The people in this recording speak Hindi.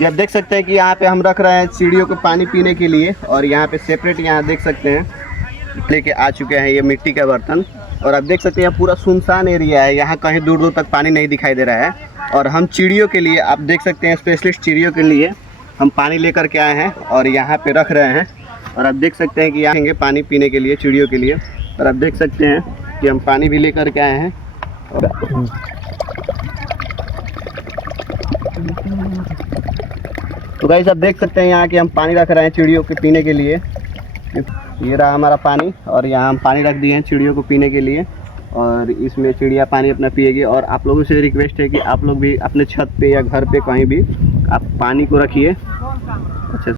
ये आप देख सकते हैं कि यहाँ पे हम रख रहे हैं चिड़ियों को पानी पीने के लिए। और यहाँ पे सेपरेट यहाँ देख सकते हैं लेके आ चुके हैं ये मिट्टी का बर्तन। और आप देख सकते हैं पूरा सुनसान एरिया है, यहाँ कहीं दूर दूर तक पानी नहीं दिखाई दे रहा है। और हम चिड़ियों के लिए, आप देख सकते हैं स्पेशलिस्ट चिड़ियों के लिए हम पानी लेकर के आए हैं और यहाँ पे रख रहे हैं। और आप देख सकते हैं कि यहाँ आएंगे पानी पीने के लिए चिड़ियों के लिए। और आप देख सकते हैं कि हम पानी भी लेकर के आए हैं। तो गाइस आप देख सकते हैं यहाँ कि हम पानी रख रहे हैं चिड़ियों के पीने के लिए। ये रहा हमारा पानी और यहाँ हम पानी रख दिए हैं चिड़ियों को पीने के लिए। और इसमें चिड़िया पानी अपना पिएगी। और आप लोगों से रिक्वेस्ट है कि आप लोग भी अपने छत पे या घर पे कहीं भी आप पानी को रखिए। अच्छा।